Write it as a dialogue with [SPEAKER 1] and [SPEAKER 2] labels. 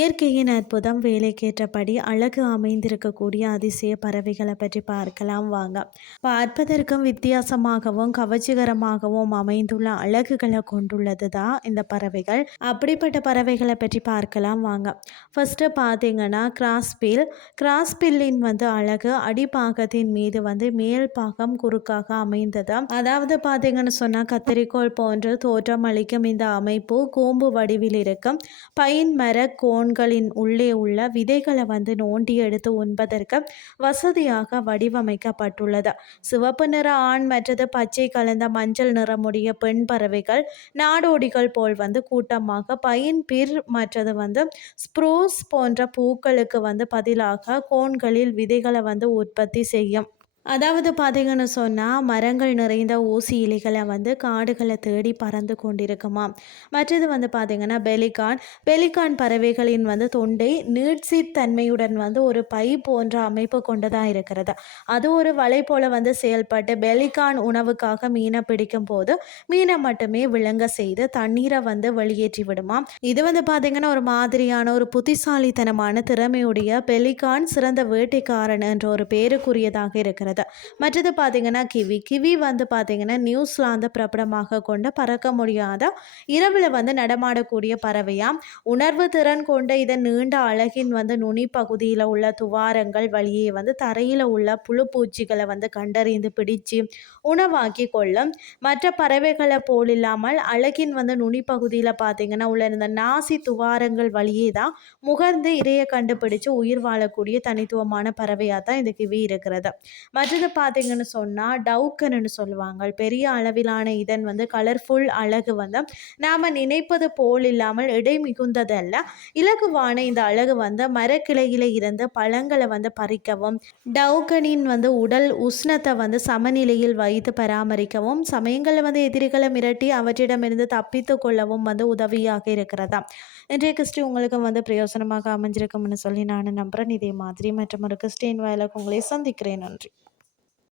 [SPEAKER 1] இயற்கையின் அற்புதம் வேலைக்கேற்றபடி அழகு அமைந்திருக்கக்கூடிய அதிசய பறவைகளை பற்றி பார்க்கலாம் வாங்க. பார்ப்பதற்கும் வித்தியாசமாகவும் கவர்ச்சிகரமாகவும் அமைந்துள்ள அழகுகளை கொண்டுள்ளது தான் இந்த பறவைகள்? அப்படிப்பட்ட பறவைகளை பற்றி பார்க்கலாம் வாங்க. ஃபஸ்ட்டு பார்த்தீங்கன்னா கிராஸ்பில். கிராஸ்பில்லின் வந்து அழகு அடிப்பாகத்தின் மீது வந்து மேல் பாகம் குறுக்காக அமைந்தது. அதாவது பார்த்தீங்கன்னு சொன்னால் கத்தரிக்கோள் போன்று தோற்றம் அளிக்கும் இந்த அமைப்பு கூம்பு வடிவில் இருக்கும். பைன் மர கோன்களின் உள்ளே உள்ள விதைகளை வந்து நோண்டி எடுத்து உண்பதற்கு வசதியாக வடிவமைக்கப்பட்டுள்ளது. சிவப்பு நிற ஆண் மற்றது பச்சை கலந்த மஞ்சள் நிறமுடைய பெண் பறவைகள் நாடோடிகள் போல் வந்து கூட்டமாக பைன் பிர் மற்றது வந்து ஸ்ப்ரூஸ் போன்ற பூக்களுக்கு வந்து பதிலாக கோன்களில் விதைகளை வந்து உற்பத்தி செய்யும். அதாவது பார்த்தீங்கன்னு சொன்னால் மரங்கள் நிறைந்த ஊசி இலைகளை வந்து காடுகளை தேடி பறந்து கொண்டிருக்குமா? மற்றது வந்து பார்த்திங்கன்னா பெலிகான். பெலிகான் பறவைகளின் வந்து தொண்டை நீட்சித்தன்மையுடன் வந்து ஒரு பை போன்ற அமைப்பு கொண்டதாக இருக்கிறது. அது ஒரு வலை போல வந்து செயல்பட்டு பெலிகான் உணவுக்காக மீனை பிடிக்கும் போது மீனை மட்டுமே விளங்க செய்து தண்ணீரை வந்து வெளியேற்றி விடுமா? இது வந்து பார்த்திங்கன்னா ஒரு மாதிரியான ஒரு புத்திசாலித்தனமான திறமையுடைய பெலிகான் சிறந்த வேட்டைக்காரன் என்ற ஒரு பேருக்குரியதாக இருக்கிறது. இருக்கிறது மற்றது பார்த்திங்கன்னா கிவி. கிவி வந்து பார்த்திங்கன்னா நியூசிலாந்து பிரபலமாக கொண்ட பறக்க முடியாத இரவில் வந்து நடமாடக்கூடிய பறவையாக உணர்வு திறன் கொண்ட இதன் நீண்ட அழகின் வந்து நுனி பகுதியில் உள்ள துவாரங்கள் வழியே வந்து தரையில் உள்ள புழு பூச்சிகளை வந்து கண்டறிந்து பிடிச்சு உணவாக்கி கொள்ளும். மற்ற பறவைகளை போல் இல்லாமல் அழகின் வந்து நுனி பகுதியில் பார்த்திங்கன்னா உள்ள இந்த நாசி துவாரங்கள் வழியே தான் முகர்ந்து இறைய கண்டுபிடிச்சு உயிர் வாழக்கூடிய தனித்துவமான பறவையாக தான் இந்த கிவி இருக்கிறது. மற்றது பார்த்தீங்கன்னு சொன்னால் டவுக்கன்னு சொல்லுவாங்க. பெரிய அளவிலான இதன் வந்து கலர்ஃபுல் அழகு வந்து நாம் நினைப்பது போல் இல்லாமல் இடை மிகுந்ததல்ல. இலகுவான இந்த அழகு வந்து மரக்கிளையில் இருந்து பழங்களை வந்து பறிக்கவும் டவுக்கனின் வந்து உடல் உஷ்ணத்தை வந்து சமநிலையில் வைத்து பராமரிக்கவும் சமயங்களில் வந்து எதிரிகளை மிரட்டி அவற்றிடமிருந்து தப்பித்து கொள்ளவும் வந்து உதவியாக இருக்கிறதா? இன்றைய கிறிஸ்டி உங்களுக்கு வந்து பிரயோசனமாக அமைஞ்சிருக்கும்னு சொல்லி நான் நம்புகிறேன் இதே மாதிரி மற்றும் ஒரு கிறிஸ்டின் வயலுக்கு உங்களை சந்திக்கிறேன். நன்றி.